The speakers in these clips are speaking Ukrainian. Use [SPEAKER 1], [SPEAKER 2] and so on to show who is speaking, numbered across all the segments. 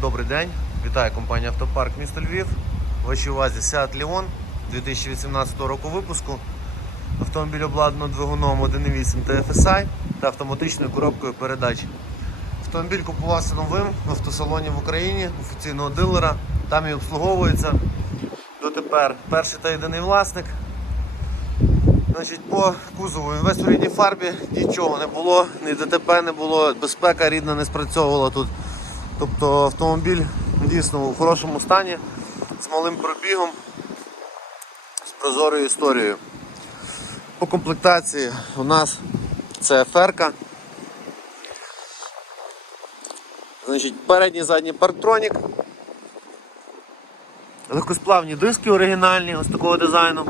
[SPEAKER 1] Добрий день, вітаю компанія Автопарк місто Львів. В вашій увазі Seat Leon 2018 року випуску. Автомобіль обладнано двигуном 1.8 TFSI та автоматичною коробкою передач. Автомобіль купувався новим в автосалоні в Україні, офіційного дилера. Там і обслуговується. Дотепер перший та єдиний власник. Значить, по кузову він фарбі, нічого не було, ні ДТП не було, безпека рідна не спрацьовувала тут. Тобто автомобіль дійсно у хорошому стані, з малим пробігом, з прозорою історією. По комплектації у нас це ферка. Значить, передній задній парктронік. Легкосплавні диски оригінальні, ось такого дизайну.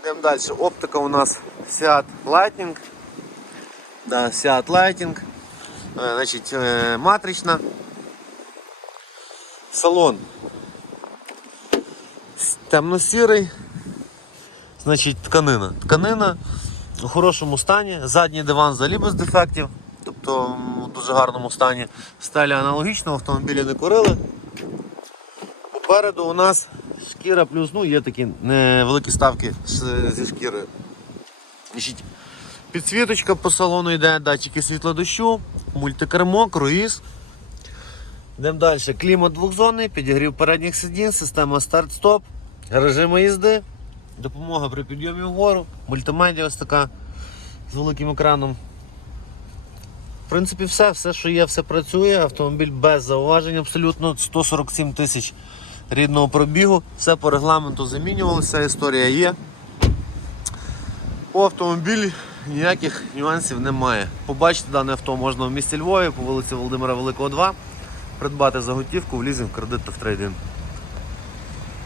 [SPEAKER 1] Йдемо далі. Оптика у нас Seat Lightning. Да, Seat Lighting. Е, Значить, е, матрична. Салон. Темно-сірий. Значить, тканина. Тканина у хорошому стані. Задній диван взагалі без дефектів. Тобто у дуже гарному стані. Стелі аналогічно, автомобілі не курили. Попереду у нас шкіра плюс, ну є такі невеликі ставки зі шкірою. Підсвіточка по салону йде, датчики світлодощу, мультикермо, круїз. Йдемо далі. Клімат двохзонний, підігрів передніх сидінь, система старт-стоп, режими їзди, допомога при підйомі вгору, мультимедіа ось така з великим екраном. В принципі, все, все, що є, все працює. Автомобіль без зауважень, абсолютно 147 тисяч рідного пробігу. Все по регламенту замінювалося, історія є. По автомобілі ніяких нюансів немає. Побачити дане авто можна в місті Львові по вулиці Володимира Великого 2, придбати за готівку в лізинг, кредит та в трейдинг.